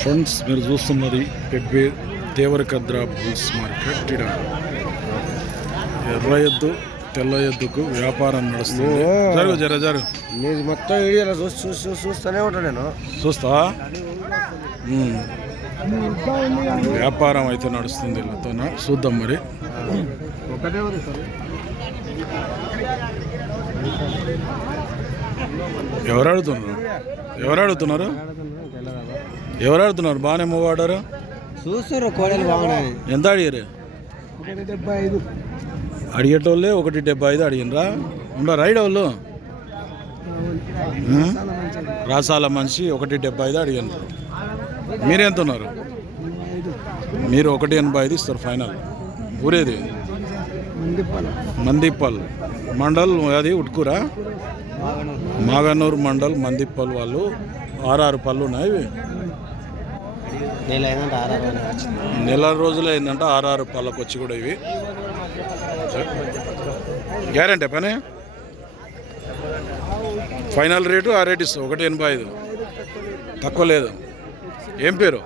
Friends మీరు చూస్తున్నది పెబ్బే Devarakadra bulls market ఇడ ఎర్ర ఎద్దు తెల్ల ఎద్దుకు వ్యాపారం నడుస్తుంది. జరుగు జర జరుగు మీరు మొత్తం వీడియోలో చూసి చూసి చూసి చూస్తూనే ఉంటాను నేను. చూస్తావా ఉమ్. వ్యాపారం అయితే నడుస్తుంది వీళ్ళతోన చూద్దాం మరి. ఎవరు అడుగుతున్నారు? ఎవరు అడుగుతున్నారు? ఎవరు అడుగుతున్నారు బాగానే మూవ్ ఆడారు? చూస్తారు కోడలు బాగున్నాయి ఎంత అడిగారు ఒకటి డెబ్బై ఐదు. అడిగేటోళ్ళే ఒకటి డెబ్బై ఐదు అడిగినరా? ఉండరా రైడ్ వాళ్ళు? రాసాల మనిషి ఒకటి డెబ్బై ఐదు అడిగినారు. మీరు ఎంత ఉన్నారు మీరు ఒకటి ఎనభై ఐదు ఇస్తారు ఫైనల్. ఊరేది? మందిప్పల్ మండల్ అది ఉట్కూరా? మాగనూరు. మండల్ మందిప్పల్ వాళ్ళు ఆరారు పళ్ళు ఉన్నాయి. నెల రోజులు. అయిందంటే ఆర్ఆర్ పళ్ళకు వచ్చి కూడా ఇవి. గ్యారంటీ పని? ఫైనల్ రేటు ఆ రేట్ ఇస్తావు ఒకటి ఎనభై ఐదు. తక్కువ లేదు. ఏం పేరు?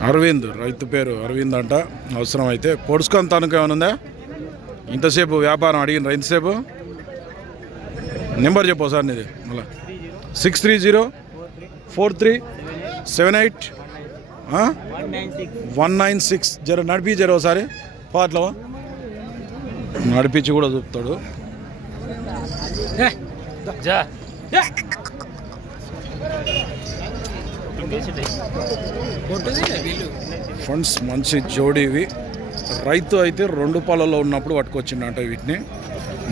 అరవింద్. రైతు పేరు అరవింద్ అంట. అవసరం అయితే పొడుచుకొని తనకు ఏమైనా ఉందా? ఇంతసేపు వ్యాపారం అడిగిన ఇంతసేపు? నెంబర్ చెప్పు సార్ నీది. మళ్ళా. Six three zero four three seven eight one nine six జర నడిపి జర ఒకసారి. పాటలవా? నడిపించి కూడా చూపుతాడు. ఫండ్స్ మంచి జోడీవి రైతు అయితే రెండు పాలలో ఉన్నప్పుడు పట్టుకొచ్చిండంట వీటిని.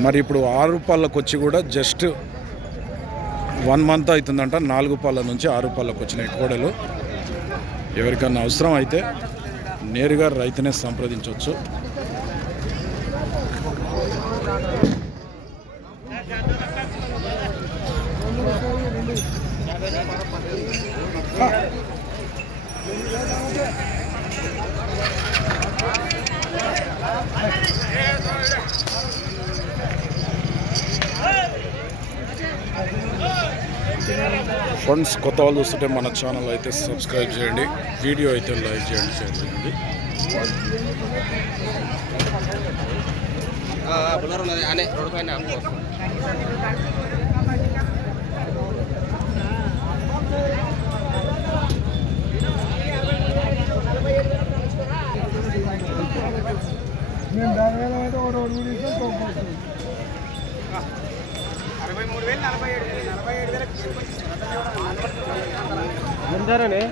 మరి ఇప్పుడు ఆరు పాలకు వచ్చి కూడా జస్ట్ వన్ మంత్ అవుతుందంట. నాలుగు పాల నుంచి ఆరు పాలకు వచ్చినాయి కోడలు. ఎవరికన్నా అవసరం అయితే నేరుగా రైతునే సంప్రదించవచ్చు. ఫ్రెండ్స్ కొత్త వాళ్ళు చూస్తుంటే మన ఛానల్ అయితే సబ్స్క్రైబ్ చేయండి. వీడియో అయితే లైక్ చేయండి షేర్ చేయండి. ఉన్నది అనే రోడ్డు పైన. అరవై ఎంతారనే